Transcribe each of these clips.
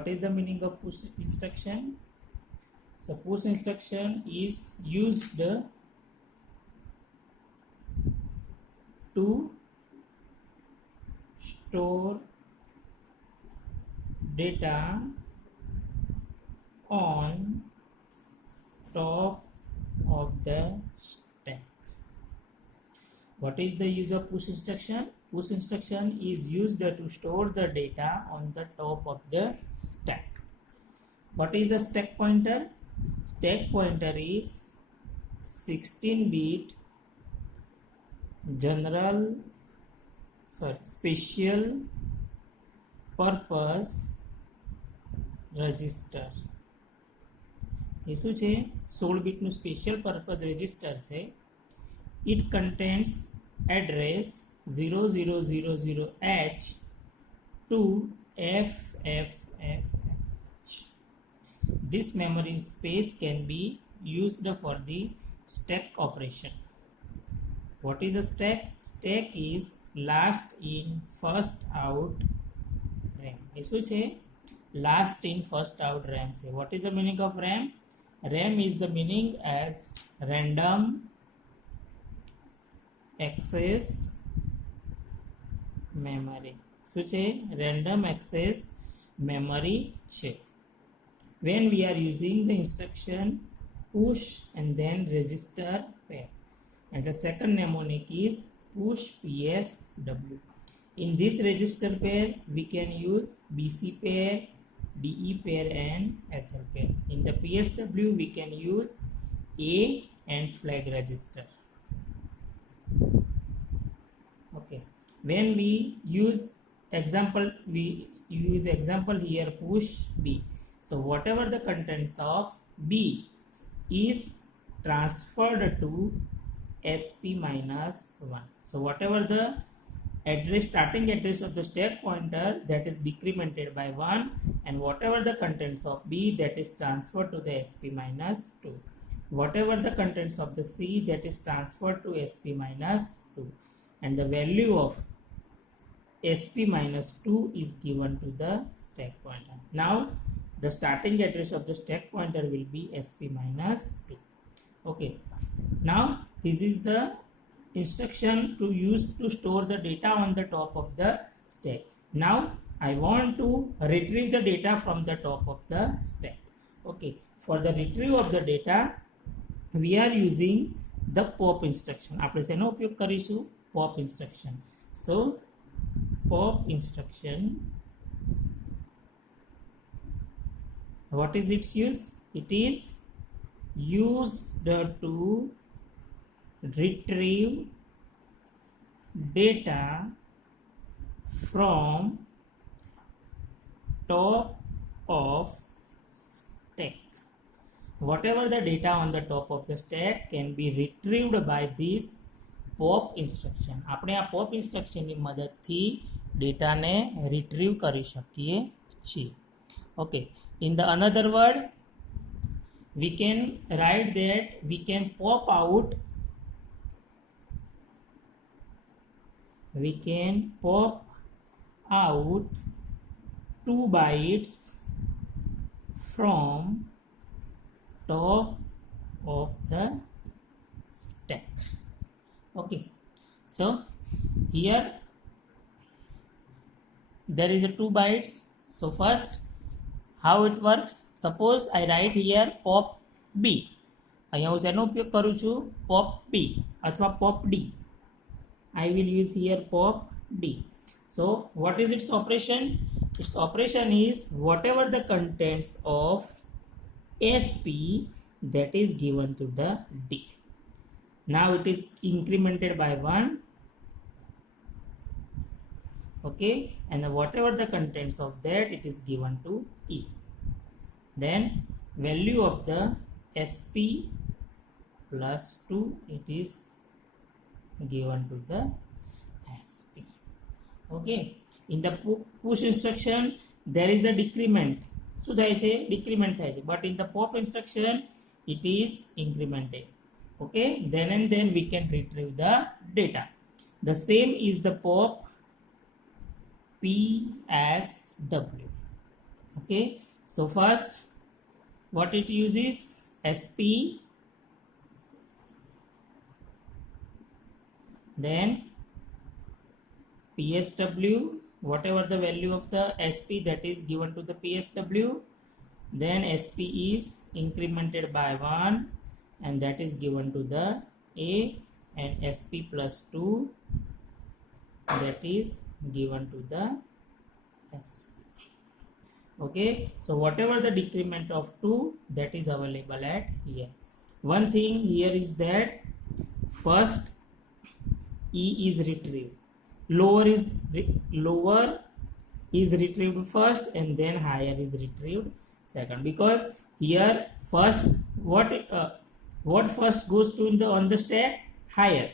What is the meaning of push instruction? So push instruction is used to store data on top of the stack. What is the use of push instruction? Push instruction is used to store the data on the top of the stack. What is a stack pointer? Stack pointer is 16-bit special purpose register. એ શું છે? 16 બીટનું special purpose register છે. It contains address 0000H to FFFH. This memory space can be used for the stack operation. What is a stack? Stack is last in first out RAM. એ શું છે? Last in first out RAM છે. What is the meaning of RAM? RAM is the meaning as random access memory. શું છે? Random access memory છે. When we are using the instruction push and then register pair, and the second mnemonic is push PSW. In this register pair we can use BC pair, DE pair and HL pair. In the PSW we can use A and flag register. Okay, when we use example here, push B. So whatever the contents of B is transferred to SP-1. So whatever the starting address of the stack pointer, that is decremented by 1, and whatever the contents of B, that is transferred to the SP-2. Whatever the contents of the C, that is transferred to SP-2, and the value of SP-2 is given to the stack pointer. Now the starting address of the stack pointer will be SP-2. Okay, now this is the instruction to use to store the data on the top of the stack. Now I want to retrieve the data from the top of the stack. Okay, for the retrieve of the data we are using the pop instruction. આપણે શેનો ઉપયોગ કરીશું? Pop instruction. So pop instruction, what is its use? It is used to retrieve data from top of stack. Whatever the data on the top of the stack can be retrieved by this pop instruction. આપણે આ pop instruction ની મદદથી ડેટાને retrieve કરી શકીએ છીએ. Okay, in the another word we can write that we can pop out 2 bytes from top of the stack. Okay, so here there is a 2 bytes. So first, how it works? Suppose I write here pop B. અહીંયા હું શેનો ઉપયોગ કરું છું? pop B અથવા pop D. I will use here pop D. So what is its operation? Its operation is whatever the contents of SP, that is given to the D. Now it is incremented by 1. Okay, and whatever the contents of that, it is given to E. Then value of the SP plus 2, it is given to the SP. Okay, in the push instruction there is a decrement. શું થાય છે? Decrement થાય છે. But in the pop instruction it is incremented. Okay, then and then we can retrieve the data. The same is the pop PSW. Okay, so first what it uses, sp, then psw, whatever the value of the sp that is given to the psw, then sp is incremented by 1 and that is given to the a, and sp plus 2 that is given to the sp. Okay, so whatever the decrement of 2 that is available at here. One thing here is that first e is retrieved, lower is retrieved first and then higher is retrieved second, because here first what first goes to on the stack, higher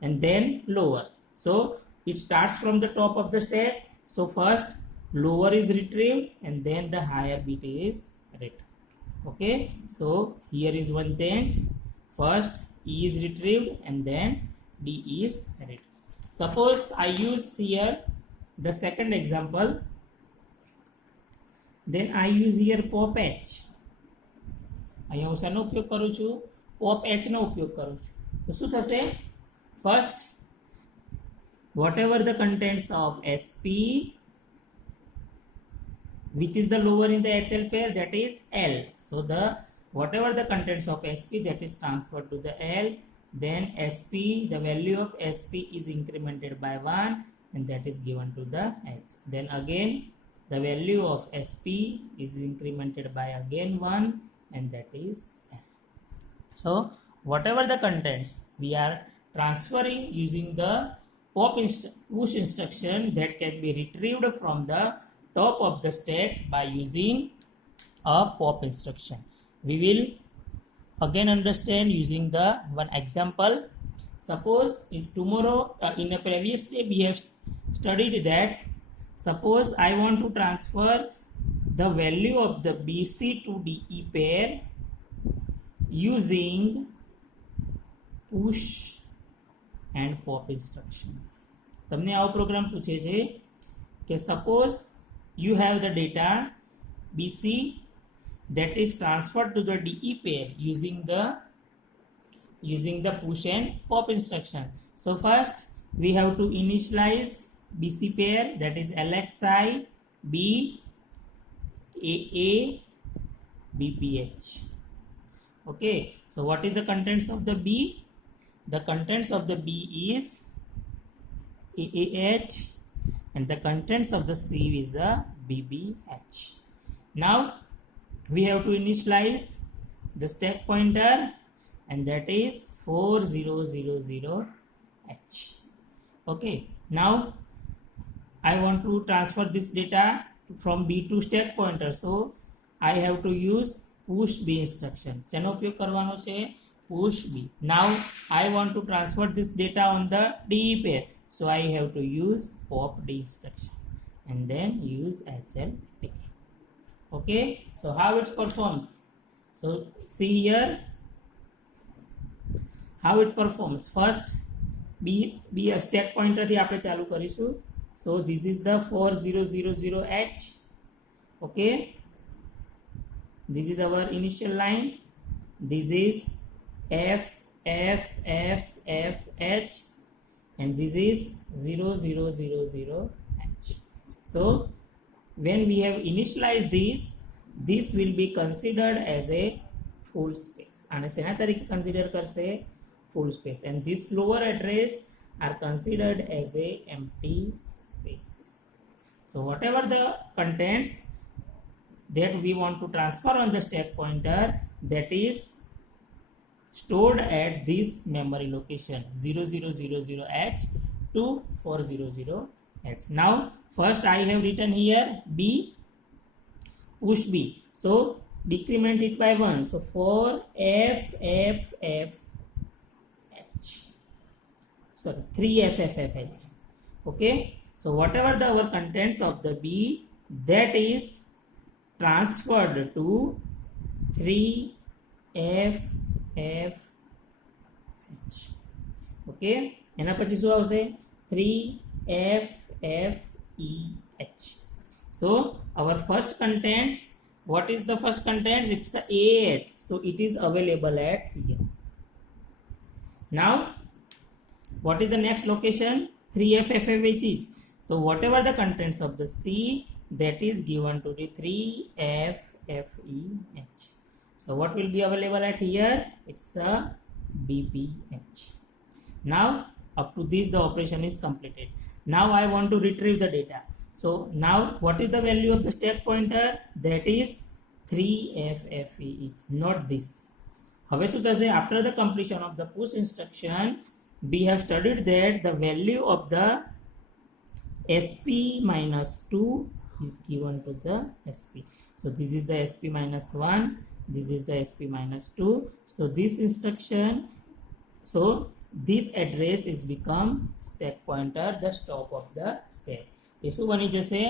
and then lower. So it starts from the top of the stack, so first lower is retrieved and then the higher bit is read. Okay, so here is one change, first e is retrieved and then d is read. Suppose I use here the second example, then I use here pop h. અહીંયા હું શાનો ઉપયોગ કરું છું, pop h નો ઉપયોગ કરું છું. તો શું થશે, first whatever the contents of sp which is the lower in the HL pair, that is L. So the whatever the contents of sp that is transferred to the L, then sp, the value of sp is incremented by 1 and that is given to the H. Then again the value of sp is incremented by again 1 and that is L. So whatever the contents we are transferring using the push instruction, that can be retrieved from the top of the stack by using a pop instruction. We will again understand using the one example. Suppose in a previous day we have studied that suppose I want to transfer the value of the BC to DE pair using push and pop instruction. તમને આવો programme પૂછે છે કે suppose you have the data BC that is transferred to the DE pair using the push and pop instruction. So first we have to initialize BC pair, that is LXI B AA BPH. Okay, so what is the contents of the B? The contents of the B is AAH and the contents of the C is a BBH. Now we have to initialize the stack pointer and that is 4000H. Okay, now I want to transfer this data from B to stack pointer, so I have to use push B instruction. શેનો ઉપયોગ કરવાનો છે, push B. Now I want to transfer this data on the DE pair, so I have to use pop D instruction and then use HLT. Okay, so how it performs, so see here how it performs. First B stack pointer થી આપણે ચાલુ કરીશું. So this is the 4000H. Okay, this is our initial line, this is F F F F H and this is 0000H. So when we have initialized this will be considered as a full space. અને શેના તરીકે consider કરશે, full space, and this lower address are considered as a empty space. So whatever the contents that we want to transfer on the stack pointer, that is stored at this memory location 0000H to 400H. Now first I have written here B, push B, so decrement it by 1, so 3FFFH. Okay, so whatever our contents of the B, that is transferred to 3FFH. Okay, એના પછી શું આવશે, 3FFEH. So our first contents, what is the first contents? It's a AH, so it is available at here. Now what is the next location? 3FFH is, so whatever the contents of the C, that is given to the 3FFEH. So what will be available at here? It's a BPH. Now up to this the operation is completed. Now I want to retrieve the data. So now what is the value of the stack pointer? That is 3FFEH, not this. હવે શું થશે? After the completion of the push instruction, we have studied that the value of the SP minus 2 is given to the SP. So this is the SP minus 1, this is the SP minus 2. So this instruction, so this address is become stack pointer, the top of the stack. એ શું બની જશે?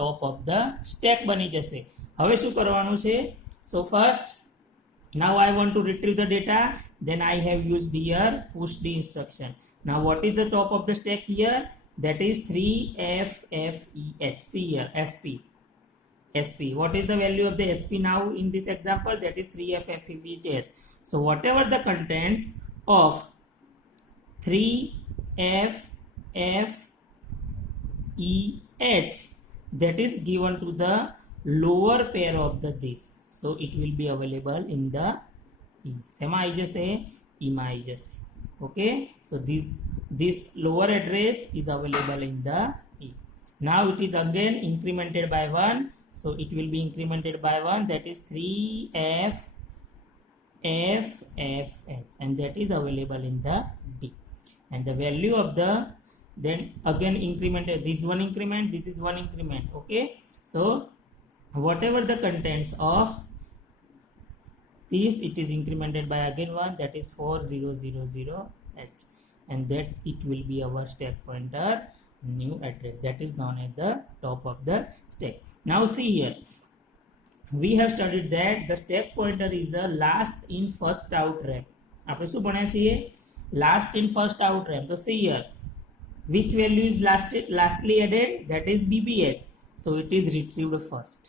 Top of the stack બની જશે. હવે શું કરવાનું છે? So first, now I want to retrieve the data, then I have used here push D instruction. Now what is the top of the stack here? That is 3FFEH. See here, SP. What is the value of the SP now in this example? That is 3FFEH. So whatever the contents of 3FFEH, that is given to the lower pair of the this. So it will be available in the E. Sema I just say EMA I just say. Okay. So this lower address is available in the E. Now it is again incremented by 1. So it will be incremented by 1. That is 3FFH, and that is available in the D. And the value of the, then again incremented, this one increment, this is one increment. Okay. So whatever the contents of this, it is incremented by again 1, that is 4000H, and that it will be our stack pointer new address, that is known as the top of the stack. Now see here, we have studied that the stack pointer is a last in first out RAM. આપણે શું ભણ્યા છીએ? Last in first out RAM. So see here, which value is lastly added? That is BBH. So it is retrieved first.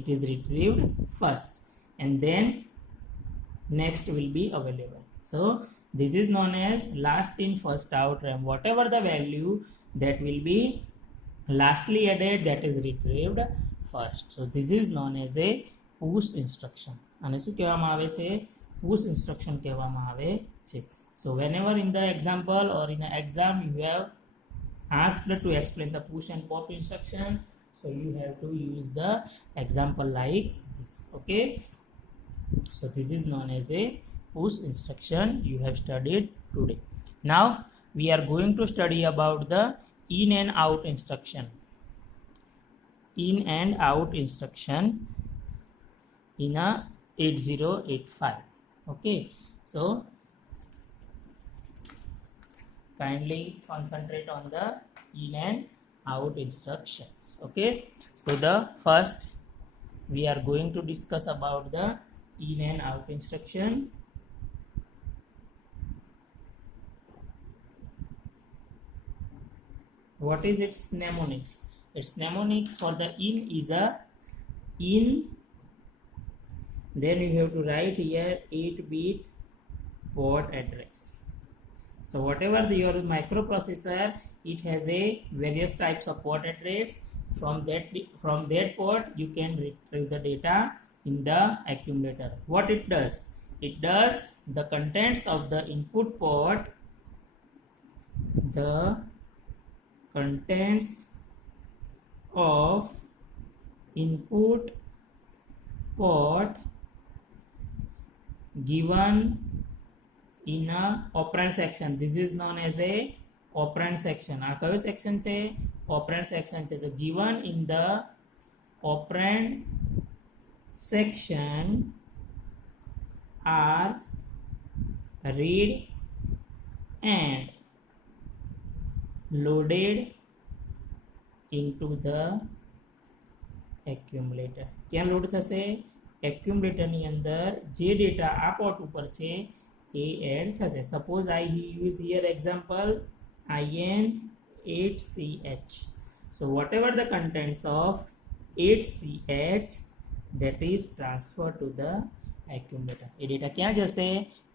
It is retrieved first, and then next will be available. So this is known as last in first out RAM. Whatever the value that will be lastly added, that is retrieved first. So this is known as a push instruction. અને શું કહેવામાં આવે છે? Push instruction કહેવામાં આવે છે. So whenever in the example or in the exam you have asked to explain the push and pop instruction, so you have to use the example like this. Okay. So this is known as a push instruction you have studied today. Now we are going to study about the in and out instruction. In and out instruction in a 8085. Okay. So kindly concentrate on the in and out instructions. Okay. So the first we are going to discuss about the in and out instruction. What is its mnemonics? Its mnemonics for the in is a in, then you have to write here 8-bit port address. So whatever your microprocessor, it has a various types of port address. From that port you can retrieve the data in the accumulator. What it does? It does the contents of the input port, the contents of input port given in a operand section. This is known as a operand section. આ કયો section છે? Operand section છે. તો given in the operand section are read and loaded into the accumulator. ક્યાં load થશે? accumulator ની અંદર જે ડેટા આ પોર્ટ ઉપર છે એ એડ થશે. Suppose I use here example IN8CH. So whatever the contents of 8CH that is transferred to the accumulator. A data ક્યાં જશે?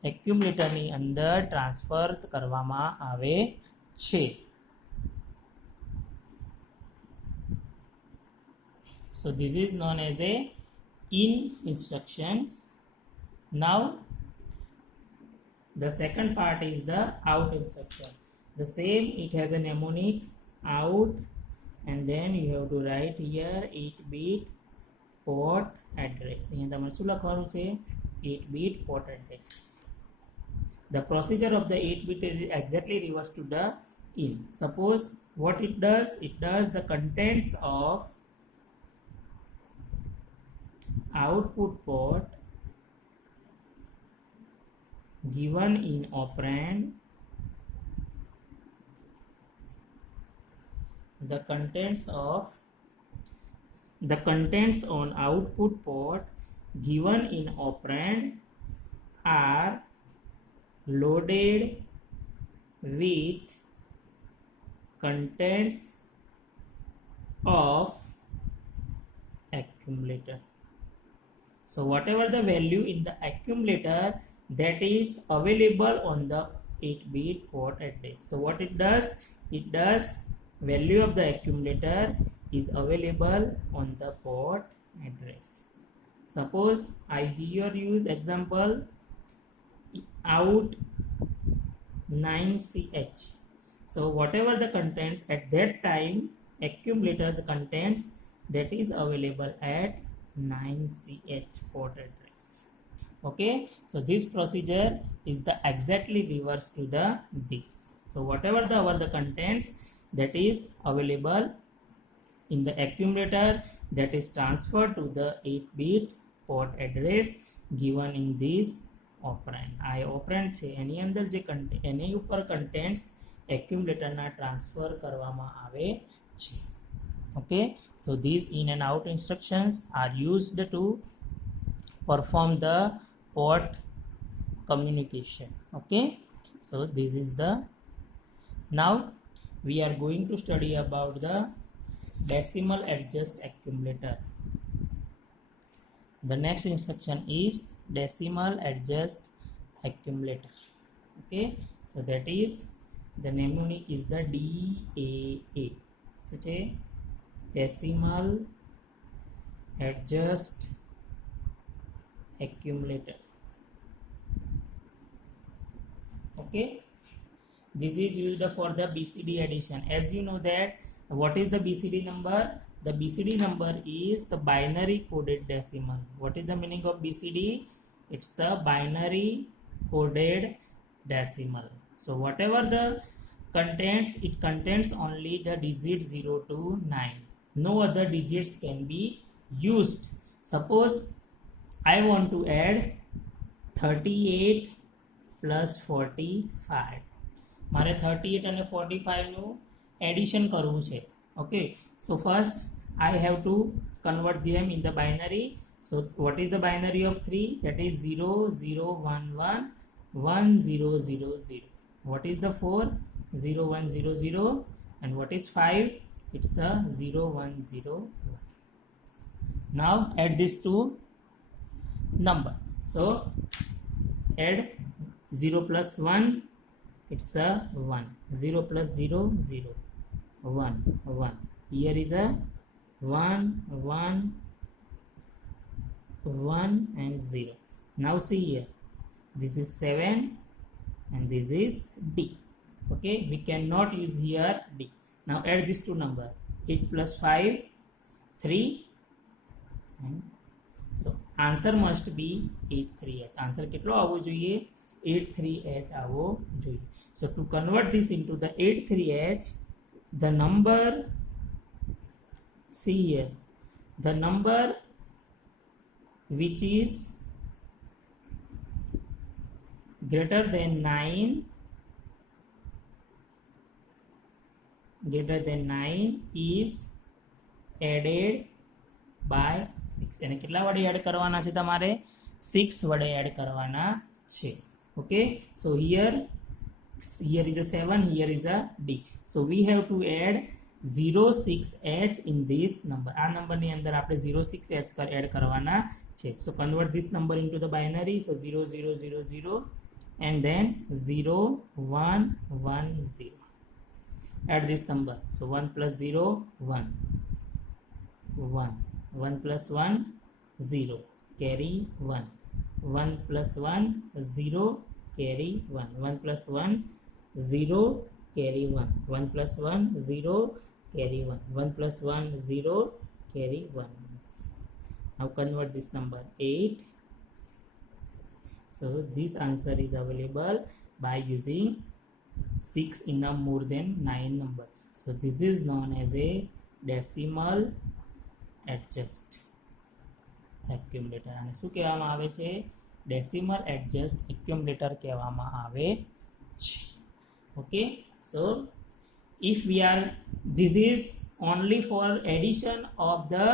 એક્યુમ્યુલેટરની અંદર ટ્રાન્સફર કરવામાં આવે છે. So this is known as a in instructions. Now the second part is the out instruction. The same, it has a mnemonics out, and then you have to write here 8-bit port address. અહીંયા તમારે શું લખવાનું છે? 8-bit port address. The procedure of the 8-bit is exactly reverse to the in. Suppose what it does the contents of output port given in operand, the contents on output port given in operand are loaded with contents of accumulator. So whatever the value in the accumulator that is available on the 8-bit port address. So what it does value of the accumulator is available on the port address. Suppose I here use example out 9CH. So whatever the contents at that time, accumulator's contents that is available at 9CH port address. Okay, so this procedure is the exactly reverse to the this. So whatever the contents that is available in the accumulator that is transferred to the 8-bit port address given in this operand. આ operand છે એની અંદર જે એની ઉપર contents accumulatorના transfer કરવામાં આવે છે. Okay, so these in and out instructions are used to perform the port communication. Okay, so this is the, now we are going to study about the decimal adjust accumulator. The next instruction is decimal adjust accumulator. Okay, so that is the mnemonic is the DAA. So decimal adjust accumulator. Okay, this is used for the BCD addition. As you know that what is the BCD number? The BCD number is the binary coded decimal. What is the meaning of BCD? It's a binary coded decimal. So whatever the contents, it contains only the digit 0 to 9. No other digits can be used. Suppose I want to add 38 plus 45. મારે 38 અને 45 નું addition કરવું છે. Okay, so first I have to convert them in the binary. So what is the binary of 3? That is 0 0 1 1 1 0 0 0. What is the 4? 0 1 0 0. And what is 5? It's a 0 1 0 1. Now add these two number. So add 0 plus 1, it's a 1. 0 plus 0 0. 1 1. Here is a 1 1 1 and 0. Now see here, this is 7 and this is D. Okay, we cannot use here D. Now add these two number, 8 plus 5 3, and so answer must be 83H. Answer કેટલો આવવો જોઈએ? 83H આવવો જોઈએ. So to convert this into the 83H, the number, see here, the number which is greater than 9 is added by 6. એને કેટલા વડે add કરવાના છે? તમારે 6 વડે એડ કરવાના છે. Okay, so here is a 7, here is a D. So we have to add 06H in this number. આ નંબરની અંદર આપણે 06H એડ કરવાના છે. So convert this number into the binary. So 0000 and then 0110. Add this number. So 1 plus 0 1 1 1 plus 1 0 carry 1 1 plus 1 0 carry 1 1 plus 1 0 carry 1 1 plus 1 0 carry 1 1 plus 1 0 carry 1. Now convert this number 8. So this answer is available by using 6 in a more than 9 number. So this is known as a decimal adjust accumulator. અને શું કહેવામાં આવે છે? Decimal adjust accumulator કહેવામાં આવે છે. Okay, so if we are, this is only for addition of the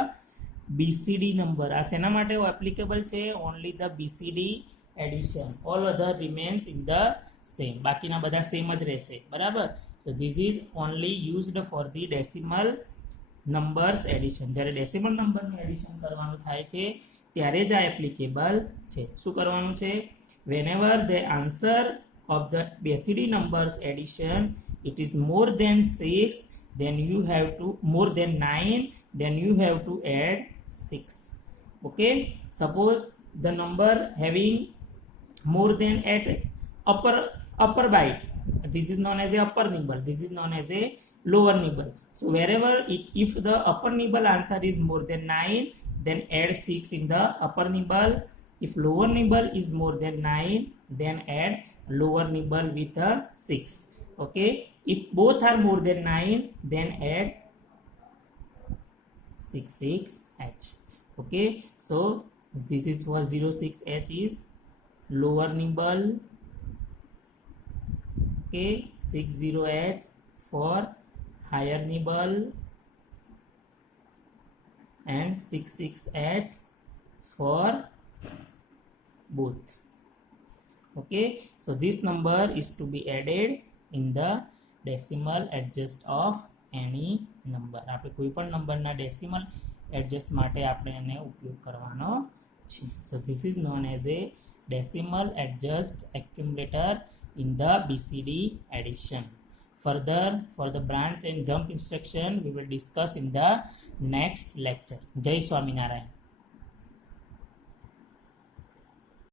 BCD number. આ શેના માટે applicable છે? Only the BCD addition. All other remains in the same. બાકીના બધા સેમ જ રહેશે, બરાબર? So this is only used for the decimal numbers addition. જ્યારે ડેસિમલ નંબરનું એડિશન કરવાનું થાય છે ત્યારે જ આ એપ્લિકેબલ છે. શું કરવાનું છે? whenever the answer of the BCD numbers addition it is more than 6, then you have to, more than 9, then you have to add 6. Okay, suppose the number having more than at upper byte, this is known as a upper nibble, this is known as a lower nibble. So wherever if the upper nibble answer is more than 9, then add 6 in the upper nibble. If lower nibble is more than 9, then add lower nibble with a 6. Okay, if both are more than 9, then add 66H. Okay, so this is for 06H is lower nibble. Okay, 60H for higher nibble and 66H for both. Okay, so this number is to be added in the decimal adjust of any number. આપણે કોઈ પણ નંબરના decimal adjust માટે આપણે એને ઉપયોગ કરવાનો છે. So this is known as a decimal adjust accumulator in the BCD addition. Further, for the branch and jump instruction we will discuss in the next lecture. Jai Swaminarayan.